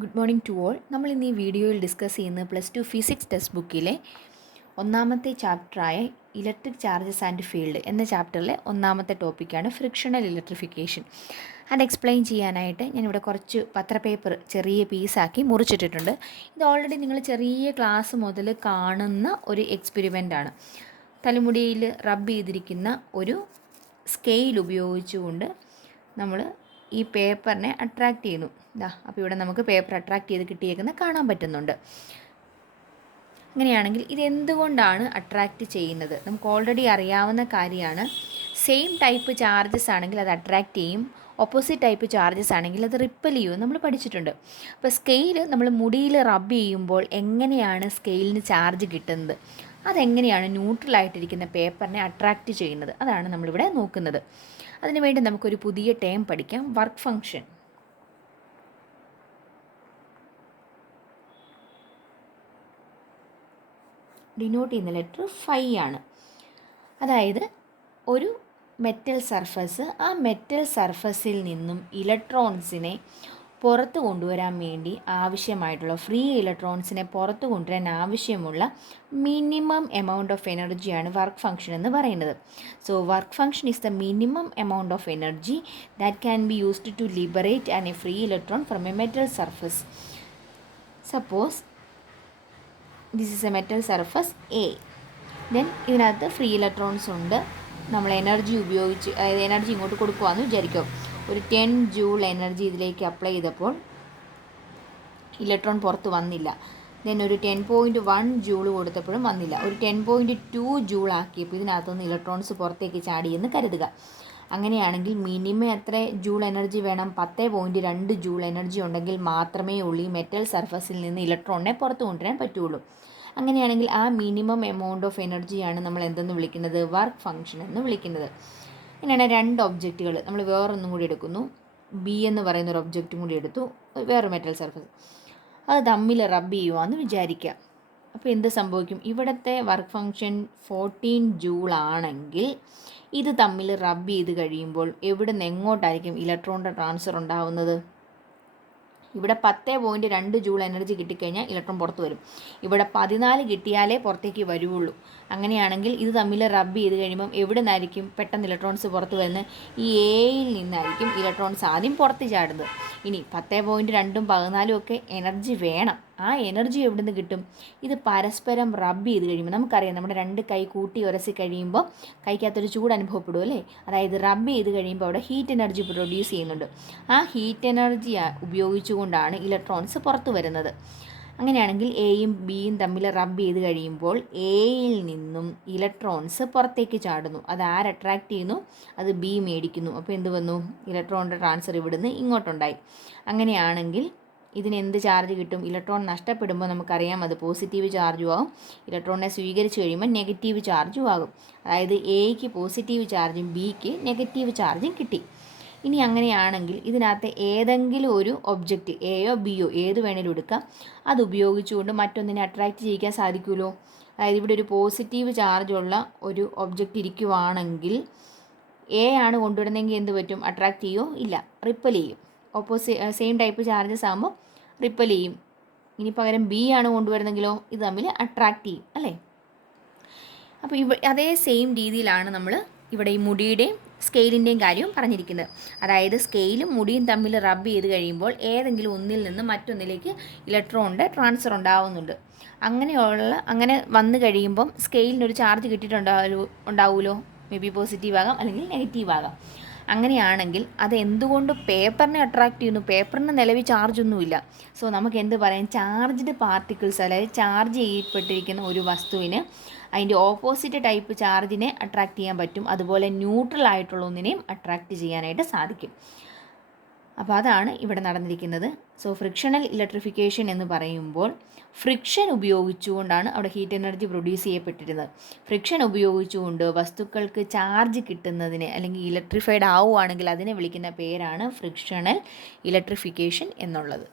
Good morning to all. നമ്മൾ ഇന്ന് ഈ വീഡിയോയിൽ ഡിസ്കസ് ചെയ്യുന്നത് +2 ഫിസിക്സ് ടെക്സ്റ്റ് ബുക്കിലെ ഒന്നാമത്തെ ചാപ്റ്ററായ ഇലക്ട്രിക് ചാർജസ് ആൻഡ് ഫീൽഡ് എന്ന ചാപ്റ്ററിലെ ഒന്നാമത്തെ ടോപ്പിക്കാണ് ഫ്രിക്ഷണൽ ഇലക്ട്രിഫിക്കേഷൻ. അത് എക്സ്പ്ലെയിൻ ചെയ്യാനായിട്ട് ഞാനിവിടെ കുറച്ച് പത്രപേപ്പർ ചെറിയ പീസാക്കി മുറിച്ചിട്ടിട്ടുണ്ട്. ഇത് ഓൾറെഡി നിങ്ങൾ ചെറിയ ക്ലാസ് മുതൽ കാണുന്ന ഒരു എക്സ്പെരിമെൻ്റാണ്. തലമുടിയിൽ റബ്ബ് ചെയ്തിരിക്കുന്ന ഒരു സ്കെയിൽ ഉപയോഗിച്ചുകൊണ്ട് നമ്മൾ ഈ പേപ്പറിനെ അട്രാക്റ്റ് ചെയ്യുന്നു. അപ്പോൾ ഇവിടെ നമുക്ക് പേപ്പർ അട്രാക്റ്റ് ചെയ്ത് കിട്ടിയേക്കുന്ന കാണാൻ പറ്റുന്നുണ്ട്. അങ്ങനെയാണെങ്കിൽ ഇതെന്തുകൊണ്ടാണ് അട്രാക്റ്റ് ചെയ്യുന്നത്? നമുക്ക് ഓൾറെഡി അറിയാവുന്ന കാര്യമാണ്. സെയിം ടൈപ്പ് ചാർജസ് ആണെങ്കിൽ അത് അട്രാക്റ്റ് ചെയ്യും, ഓപ്പോസിറ്റ് ടൈപ്പ് ചാർജസ് ആണെങ്കിൽ അത് റിപ്പൽ ചെയ്യും, നമ്മൾ പഠിച്ചിട്ടുണ്ട്. അപ്പോൾ സ്കെയിൽ നമ്മൾ മുടിയിൽ റബ്ബ് ചെയ്യുമ്പോൾ എങ്ങനെയാണ് സ്കെയിലിന് ചാർജ് കിട്ടുന്നത്, അതെങ്ങനെയാണ് ന്യൂട്രലായിട്ടിരിക്കുന്ന പേപ്പറിനെ അട്രാക്റ്റ് ചെയ്യുന്നത്, അതാണ് നമ്മളിവിടെ നോക്കുന്നത്. അതിനുവേണ്ടി നമുക്കൊരു പുതിയ ടേം പഠിക്കാം, വർക്ക് ഫംഗ്ഷൻ. ഡിനോട്ട് ചെയ്യുന്ന ലെറ്റർ ഫൈ ആണ്. അതായത് ഒരു മെറ്റൽ സർഫസ്, ആ മെറ്റൽ സർഫസിൽ നിന്നും ഇലക്ട്രോൺസിനെ പുറത്ത് കൊണ്ടുവരാൻ വേണ്ടി ആവശ്യമായിട്ടുള്ള ഫ്രീ ഇലക്ട്രോൺസിനെ പുറത്ത് കൊണ്ടുവരാൻ ആവശ്യമുള്ള മിനിമം എമൗണ്ട് ഓഫ് എനർജിയാണ് വർക്ക് ഫംഗ്ഷൻ എന്ന് പറയുന്നത്. So work function is the minimum amount of energy that can be used to liberate an a free electron from a metal surface. Suppose this is a metal surface A. Then ഇതിനകത്ത് free electrons ഉണ്ട്. നമ്മൾ energy ഉപയോഗിച്ച്, അതായത് energy ഇങ്ങോട്ട് കൊടുക്കുകയെന്ന് വിചാരിക്കും. ഒരു 10 joule energy ഇതിലേക്ക് apply ചെയ്തപ്പോൾ ഇലക്ട്രോൺ പുറത്ത് വന്നില്ല. ദെൻ ഒരു 10.1 ജൂൾ കൊടുത്തപ്പോഴും വന്നില്ല. ഒരു 10.2 ജൂൾ ആക്കിയപ്പോൾ ഇതിനകത്തുനിന്ന് ഇലക്ട്രോൺസ് പുറത്തേക്ക് ചാടിയെന്ന് കരുതുക. അങ്ങനെയാണെങ്കിൽ മിനിമം എത്ര ജൂൾ എനർജി വേണം? 10.2 ജൂൾ എനർജി ഉണ്ടെങ്കിൽ മാത്രമേ ഉള്ളൂ ഈ മെറ്റൽ സർഫസിൽ നിന്ന് ഇലക്ട്രോണിനെ പുറത്ത് കൊണ്ടുവരാൻ പറ്റുള്ളൂ. അങ്ങനെയാണെങ്കിൽ ആ മിനിമം എമൗണ്ട് ഓഫ് എനർജിയാണ് നമ്മൾ എന്തെന്ന് വിളിക്കുന്നത്? വർക്ക് ഫംഗ്ഷൻ എന്ന് വിളിക്കുന്നത്. ഇങ്ങനെയാണ് രണ്ട് ഒബ്ജക്റ്റുകൾ. നമ്മൾ വേറൊന്നും കൂടി എടുക്കുന്നു, ബി എന്ന് പറയുന്ന ഒരു ഒബ്ജക്റ്റും കൂടി എടുത്തു, വേറെ മെറ്റൽ സർഫസ്. അത് തമ്മിൽ റബ്ബ് ചെയ്യുവാന്ന് വിചാരിക്കുക. അപ്പോൾ എന്ത് സംഭവിക്കും? ഇവിടുത്തെ വർക്ക് ഫംഗ്ഷൻ 14 ജൂൾ ആണെങ്കിൽ ഇത് തമ്മിൽ റബ്ബ് ചെയ്ത് കഴിയുമ്പോൾ എവിടെ നിന്ന് എങ്ങോട്ടായിരിക്കും ഇലക്ട്രോണിൻ്റെ ട്രാൻസ്ഫർ ഉണ്ടാവുന്നത്? ഇവിടെ 10.2 ജൂൾ എനർജി കിട്ടിക്കഴിഞ്ഞാൽ ഇലക്ട്രോൺ പുറത്ത് വരും. ഇവിടെ 14 കിട്ടിയാലേ പുറത്തേക്ക് വരുള്ളൂ. അങ്ങനെയാണെങ്കിൽ ഇത് തമ്മിൽ റബ്ബ് ചെയ്ത് കഴിയുമ്പം എവിടെ നിന്നായിരിക്കും പെട്ടെന്ന് ഇലക്ട്രോൺസ് പുറത്ത് വരുന്നത്? ഈ എയിൽ നിന്നായിരിക്കും ഇലക്ട്രോൺസ് ആദ്യം പുറത്ത് ചാടുന്നത്. ഇനി 10.2ഉം 14ഉം ഒക്കെ എനർജി വേണം. ആ എനർജി എവിടെ നിന്ന് കിട്ടും? ഇത് പരസ്പരം റബ്ബ് ചെയ്ത് കഴിയുമ്പോൾ നമുക്കറിയാം, നമ്മുടെ രണ്ട് കൈ കൂട്ടി ഉരസി കഴിയുമ്പോൾ കൈക്കകത്തൊരു ചൂട് അനുഭവപ്പെടും അല്ലേ? അതായത് റബ്ബ് ചെയ്ത് കഴിയുമ്പോൾ അവിടെ ഹീറ്റ് എനർജി പ്രൊഡ്യൂസ് ചെയ്യുന്നുണ്ട്. ആ ഹീറ്റ് എനർജി ഉപയോഗിച്ചുകൊണ്ടാണ് ഇലക്ട്രോൺസ് പുറത്ത് വരുന്നത്. അങ്ങനെയാണെങ്കിൽ എയും ബിയും തമ്മിൽ റബ്ബ് ചെയ്ത് കഴിയുമ്പോൾ എയിൽ നിന്നും ഇലക്ട്രോൺസ് പുറത്തേക്ക് ചാടുന്നു. അത് ആര് അട്രാക്റ്റ് ചെയ്യുന്നു? അത് ബി മേടിക്കുന്നു. അപ്പോൾ എന്ത് വന്നു? ഇലക്ട്രോണിൻ്റെ ട്രാൻസ്ഫർ ഇവിടുന്ന് ഇങ്ങോട്ടുണ്ടായി. അങ്ങനെയാണെങ്കിൽ ഇതിന് എന്ത് ചാർജ് കിട്ടും? ഇലക്ട്രോൺ നഷ്ടപ്പെടുമ്പോൾ നമുക്കറിയാം അത് പോസിറ്റീവ് ചാർജും ആകും, ഇലക്ട്രോണിനെ സ്വീകരിച്ച് കഴിയുമ്പോൾ നെഗറ്റീവ് ചാർജും ആകും. അതായത് എയ്ക്ക് പോസിറ്റീവ് ചാർജും ബിക്ക് നെഗറ്റീവ് ചാർജും കിട്ടി. ഇനി അങ്ങനെയാണെങ്കിൽ ഇതിനകത്ത് ഏതെങ്കിലും ഒരു ഒബ്ജക്റ്റ്, എയോ ബിയോ ഏത് വേണേലും എടുക്കാം, അത് ഉപയോഗിച്ചുകൊണ്ട് മറ്റൊന്നിനെ അട്രാക്റ്റ് ചെയ്യിക്കാൻ സാധിക്കുമല്ലോ. അതായത് ഇവിടെ ഒരു പോസിറ്റീവ് ചാർജുള്ള ഒരു ഒബ്ജക്റ്റ് ഇരിക്കുവാണെങ്കിൽ എ ആണ് കൊണ്ടുവരുന്നതെങ്കിൽ എന്ത് പറ്റും? അട്രാക്റ്റ് ചെയ്യുമോ? ഇല്ല, റിപ്പൽ ചെയ്യും. സെയിം ടൈപ്പ് ചാർജസ് ആകുമ്പോൾ റിപ്പൽ ചെയ്യും. ഇനി പകരം ബി ആണ് കൊണ്ടുവരുന്നെങ്കിലോ ഇത് തമ്മിൽ അട്രാക്റ്റ് ചെയ്യും അല്ലേ? അപ്പോൾ അതേ സെയിം രീതിയിലാണ് നമ്മൾ ഇവിടെ ഈ മുടിയുടെയും സ്കെയിലിൻ്റെയും കാര്യം പറഞ്ഞിരിക്കുന്നത്. അതായത് സ്കെയിലും മുടിയും തമ്മിൽ റബ്ബ് ചെയ്ത് കഴിയുമ്പോൾ ഏതെങ്കിലും ഒന്നിൽ നിന്ന് മറ്റൊന്നിലേക്ക് ഇലക്ട്രോണിൻ്റെ ട്രാൻസ്ഫർ ഉണ്ടാവുന്നുണ്ട്. അങ്ങനെ വന്നു കഴിയുമ്പം സ്കെയിലിനൊരു ചാർജ് ഉണ്ടാവുമല്ലോ. മേ ബി പോസിറ്റീവ് ആകാം അല്ലെങ്കിൽ നെഗറ്റീവ് ആകാം. അങ്ങനെയാണെങ്കിൽ അത് എന്തുകൊണ്ട് പേപ്പറിനെ അട്രാക്റ്റ് ചെയ്യുന്നു? പേപ്പറിന് നിലവിൽ ചാർജൊന്നുമില്ല. സോ നമുക്ക് എന്ത് പറയാം? ചാർജ്ഡ് പാർട്ടിക്കിൾസ്, അതായത് ചാർജ് ചെയ്യപ്പെട്ടിരിക്കുന്ന ഒരു വസ്തുവിന് അതിൻ്റെ ഓപ്പോസിറ്റ് ടൈപ്പ് ചാർജിനെ അട്രാക്റ്റ് ചെയ്യാൻ പറ്റും. അതുപോലെ ന്യൂട്രൽ ആയിട്ടുള്ള ഒന്നിനെയും അട്രാക്റ്റ് ചെയ്യാനായിട്ട് സാധിക്കും. അപ്പോൾ അതാണ് ഇവിടെ നടന്നിരിക്കുന്നത്. സോ ഫ്രിക്ഷണൽ ഇലക്ട്രിഫിക്കേഷൻ എന്ന് പറയുമ്പോൾ ഫ്രിക്ഷൻ ഉപയോഗിച്ചുകൊണ്ടാണ് അവിടെ ഹീറ്റ് എനർജി പ്രൊഡ്യൂസ് ചെയ്യപ്പെട്ടിരുന്നത്. ഫ്രിക്ഷൻ ഉപയോഗിച്ചുകൊണ്ട് വസ്തുക്കൾക്ക് ചാർജ് കിട്ടുന്നതിന് അല്ലെങ്കിൽ ഇലക്ട്രിഫൈഡ് ആവുകയാണെങ്കിൽ അതിനെ വിളിക്കുന്ന പേരാണ് ഫ്രിക്ഷണൽ ഇലക്ട്രിഫിക്കേഷൻ എന്നുള്ളത്.